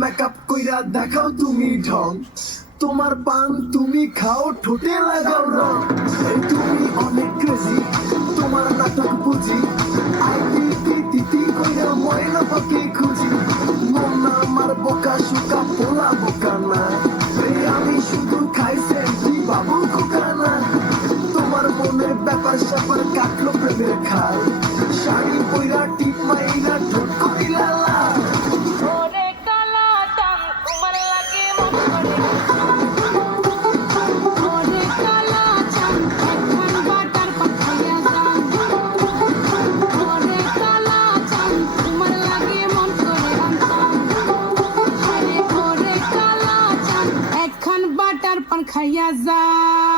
Makeup কইরা দেখাও তুমি ঢং, তোমার পান তুমি খাও ঠোঁটে লাগাও রং। তুমি অনেক ক্রেজি, তোমার নাটক বুঝি, আইতি কইরা ময়না পাখি খুঁজি। মন আমার বোকা শুকা পোলা বোকা না, আমি শুধু খাই সেন্টি বাবু খোকা না। তোমার মনের ব্যাপার স্যাপার কাটলো প্রেমের খাল, শাড়ি পইরা টিপ মাইরা ঠোঁট করিলা লাল। ওরে কালা চাঁদ তোমার লাগে মন করে, ওরে কালা চাঁদ একখান বাটার পাঠাইয়া যান, ওরে কালা চাঁদ তোমার লাগে মন করে আনতাম, আরে ওরে কালা চাঁদ একখান বাটার পান খাইয়া যান।